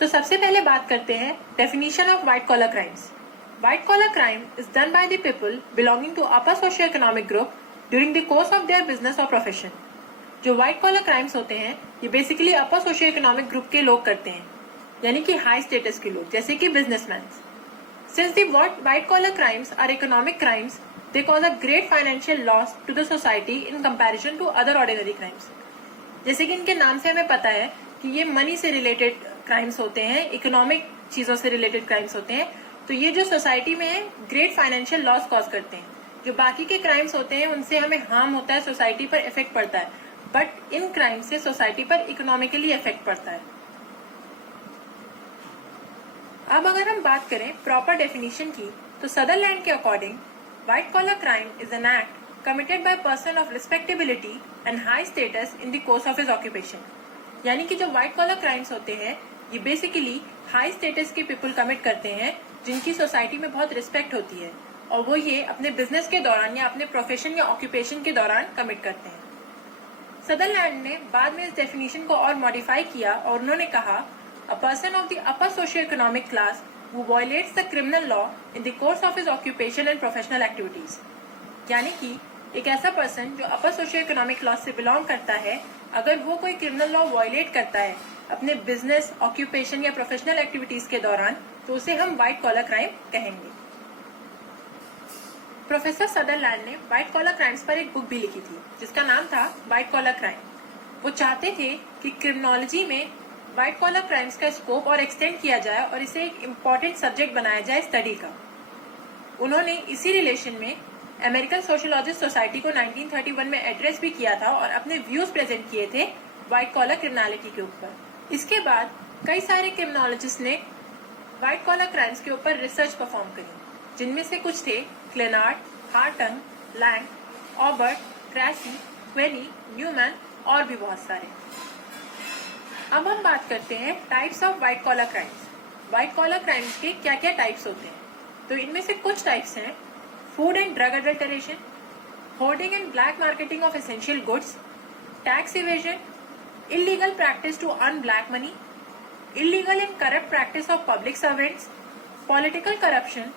तो सबसे पहले बात करते हैं definition of white collar crimes. White collar crime is done by the people belonging to upper socio economic group during the course of their business और profession. जो white collar crimes होते हैं ये basically upper socio economic group के लोग करते हैं, यानी कि हाई स्टेटस के लोग, जैसे कि businessman. Since the white collar crimes are economic crimes, they cause a great financial loss to the society in comparison to other ordinary crimes। जैसे कि इनके नाम से हमें पता है कि ये मनी से रिलेटेड क्राइम्स होते हैं, इकोनॉमिक चीजों से रिलेटेड क्राइम्स होते हैं, तो ये जो सोसाइटी में है ग्रेट फाइनेंशियल लॉस कॉज करते हैं। जो बाकी के क्राइम्स होते हैं उनसे हमें हार्म होता है, सोसाइटी पर इफेक्ट पड़ता है, बट इन क्राइम से सोसाइटी पर इकोनॉमिकली इफेक्ट पड़ता है। अब अगर हम बात करें प्रॉपर डेफिनेशन की, तो सदरलैंड के according white collar crime is an act committed by a person of respectability and high status in the course of his occupation। यानी कि जो white collar crimes होते हैं ये बेसिकली हाई स्टेटस के पीपल कमिट करते हैं जिनकी सोसाइटी में बहुत रिस्पेक्ट होती है, और वो ये अपने बिजनेस के दौरान या अपने प्रोफेशन या ऑक्यूपेशन के दौरान कमिट करते हैं। सदरलैंड ने बाद में इस डेफिनेशन को और मॉडिफाई किया और उन्होंने कहा a person of the upper socio economic class who violates the criminal law in the course of his occupation and professional activities। यानी कि एक ऐसा पर्सन जो अपर सोशियो इकोनॉमिक क्लास से बिलोंग करता है, अगर वो कोई क्रिमिनल लॉ वायलेट करता है अपने बिजनेस, ऑक्यूपेशन या प्रोफेशनल एक्टिविटीज के दौरान, तो उसे हम व्हाइट कॉलर क्राइम कहेंगे। प्रोफेसर सदरलैंड ने व्हाइट कॉलर क्राइम्स पर एक बुक भी लिखी थी जिसका नाम था व्हाइट कॉलर क्राइम। वो चाहते थे कि क्रिमिनोलॉजी में व्हाइट कॉलर क्राइम्स का स्कोप और एक्सटेंड किया जाए और इसे एक इम्पॉर्टेंट सब्जेक्ट बनाया जाए स्टडी का। उन्होंने इसी रिलेशन में अमेरिकन सोशियोलॉजिस्ट सोसाइटी को 1931 में एड्रेस भी किया था और अपने व्यूज प्रेजेंट किए थे व्हाइट कॉलर क्रिमिनलिटी के ऊपर। इसके बाद कई सारे क्रिमिनोलॉजिस्ट ने व्हाइट कॉलर क्राइम्स के ऊपर रिसर्च परफॉर्म करी, जिनमें से कुछ थे क्लेनार्ड, हार्टंग, लैंग, ऑबर्ट, ट्रैसी, क्वेनी, न्यूमैन और भी बहुत सारे। अब हम बात करते हैं types of white collar crimes. White collar crimes के क्या क्या टाइप्स होते हैं, तो इनमें से कुछ टाइप्स हैं food and drug adulteration, hoarding and black marketing of essential goods, tax evasion, illegal practice to earn black money, illegal and corrupt practice of public servants, political corruption,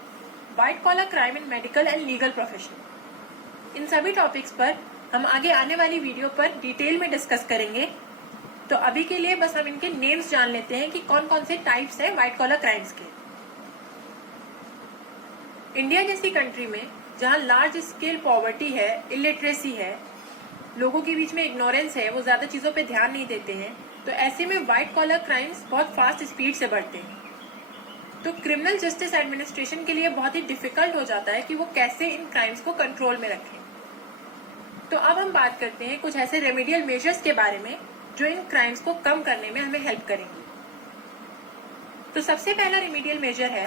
white collar crime in medical and legal profession. इन सभी topics पर हम आगे आने वाली video पर detail में discuss करेंगे। तो अभी के लिए बस हम इनके नेम्स जान लेते हैं कि कौन कौन से टाइप्स हैं व्हाइट कॉलर क्राइम्स के। इंडिया जैसी कंट्री में जहां लार्ज स्केल पॉवर्टी है, इलिटरेसी है, लोगों के बीच में इग्नोरेंस है, वो ज्यादा चीजों पे ध्यान नहीं देते हैं, तो ऐसे में व्हाइट कॉलर क्राइम्स बहुत फास्ट स्पीड से बढ़ते हैं। तो क्रिमिनल जस्टिस एडमिनिस्ट्रेशन के लिए बहुत ही डिफिकल्ट हो जाता है कि वो कैसे इन क्राइम्स को कंट्रोल में रखें। तो अब हम बात करते हैं कुछ ऐसे रेमेडियल मेजर्स के बारे में जो इन क्राइम्स को कम करने में हमें हेल्प करेंगे। तो सबसे पहला रेमेडियल मेजर है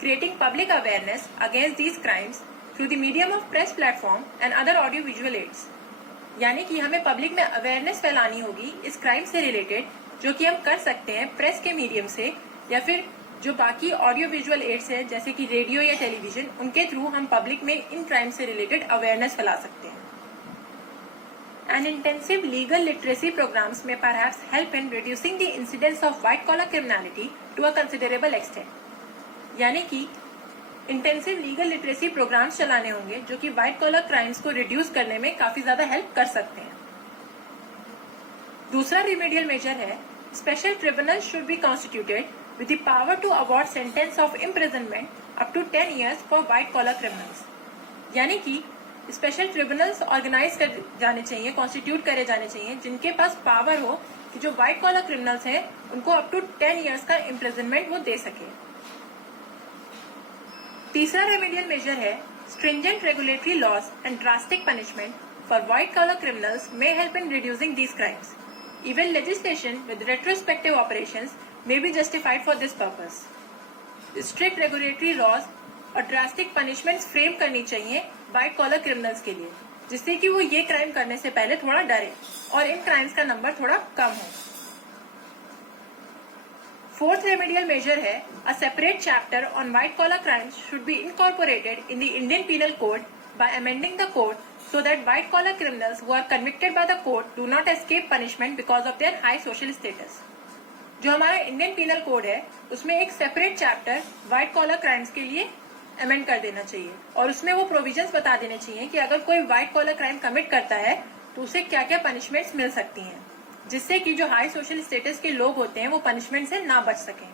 creating public awareness against these crimes through the medium of press platform and other audio visual aids. यानी कि हमें पब्लिक में अवेयरनेस फैलानी होगी इस क्राइम से रिलेटेड, जो कि हम कर सकते हैं प्रेस के मीडियम से या फिर जो बाकी ऑडियो विजुअल एड्स है जैसे कि रेडियो या टेलीविजन, उनके थ्रू हम पब्लिक में इन क्राइम से रिलेटेड अवेयरनेस फैला सकते हैं। And intensive legal literacy programs may perhaps help in reducing the incidence of white collar criminality to a considerable extent। यानी कि इंटेंसिव लीगल लिटरेसी प्रोग्राम्स चलाने होंगे जो कि व्हाइट कॉलर क्राइम्स को रिड्यूस करने में काफी ज्यादा हेल्प कर सकते हैं। दूसरा रिमेडियल मेजर है special tribunal should be constituted with the power to award sentence of imprisonment up to 10 years for white collar criminals. यानी कि स्पेशल ट्रिब्यूनल्स ऑर्गेनाइज कर जाने चाहिए, कॉन्स्टिट्यूट करे जाने चाहिए, जिनके पास पावर हो कि जो व्हाइट कॉलर क्रिमिनल्स हैं उनको अप टू 10 years का इम्प्रिजनमेंट वो दे सके। तीसरा रेमेडियल मेजर है stringent regulatory laws and drastic punishment for white collar criminals may help in reducing these crimes. Even legislation with retrospective operations may be justified for this purpose. Strict regulatory laws और drastic punishments frame करनी चाहिए white collar criminals के लिए, जिससे कि वो ये crime करने से पहले थोड़ा डरे और इन क्राइम्स का नंबर थोड़ा कम हो। फोर्थ रेमेडियल मेजर है a separate chapter on white collar crimes should be incorporated in the Indian penal code by amending the code so that white collar criminals who are convicted by the court do not escape punishment because of their high social status। जो हमारा Indian penal code है उसमें एक separate chapter white collar crimes के लिए amend कर देना चाहिए और उसमें वो प्रोविजंस बता देने चाहिए कि अगर कोई व्हाइट कॉलर क्राइम कमिट करता है तो उसे क्या क्या पनिशमेंट्स मिल सकती हैं, जिससे कि जो हाई सोशल स्टेटस के लोग होते हैं वो पनिशमेंट से ना बच सकें।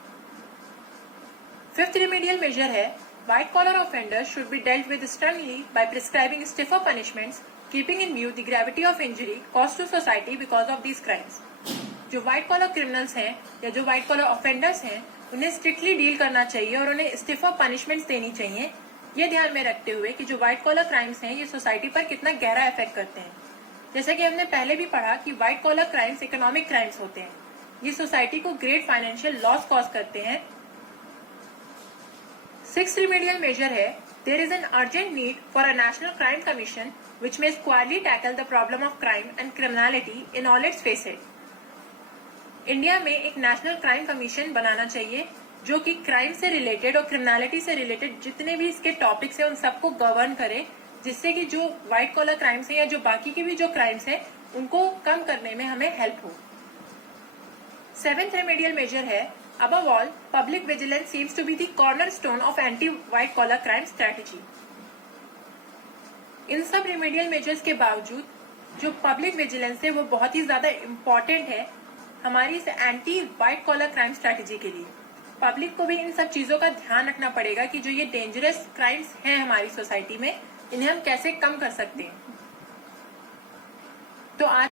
फिफ्थ रिमेडियल मेजर है white collar offenders should be dealt with sternly by prescribing stiffer punishments keeping in view the gravity of injury cause to society because of these crimes. जो व्हाइट कॉलर क्रिमिनल्स हैं या जो white collar offenders हैं उन्हें strictly deal करना चाहिए और उन्हें स्टिफर पनिशमेंट्स देनी चाहिए, ये ध्यान में रखते हुए कि जो व्हाइट कॉलर क्राइम्स हैं ये सोसाइटी पर कितना गहरा इफेक्ट करते हैं। जैसे कि हमने पहले भी पढ़ा कि white collar crimes economic crimes होते हैं, ये सोसाइटी को ग्रेट फाइनेंशियल लॉस कॉज करते हैं। सिक्स्थ रिमेडियल मेजर है there is an urgent need for a national crime commission which may squarely tackle the problem of crime and criminality in all its facets. India में एक national crime commission बनाना चाहिए जो कि crime से related और criminality से related जितने भी इसके टॉपिक्स हैं उन सबको गवर्न करे, जिससे कि जो व्हाइट कॉलर क्राइम्स हैं या जो बाकी के भी जो क्राइम्स हैं उनको कम करने में हमें हेल्प हो। सेवेंथ रेमेडियल मेजर है above all public vigilance seems to be the cornerstone of anti white collar crime strategy. इन सब रेमेडियल मेजर्स के बावजूद जो पब्लिक विजिलेंस है वो बहुत ही ज्यादा इम्पोर्टेंट है हमारी इस anti white collar crime strategy के लिए। पब्लिक को भी इन सब चीजों का ध्यान रखना पड़ेगा कि जो ये डेंजरस क्राइम्स हैं हमारी सोसाइटी में इन्हें हम कैसे कम कर सकते हैं। तो आज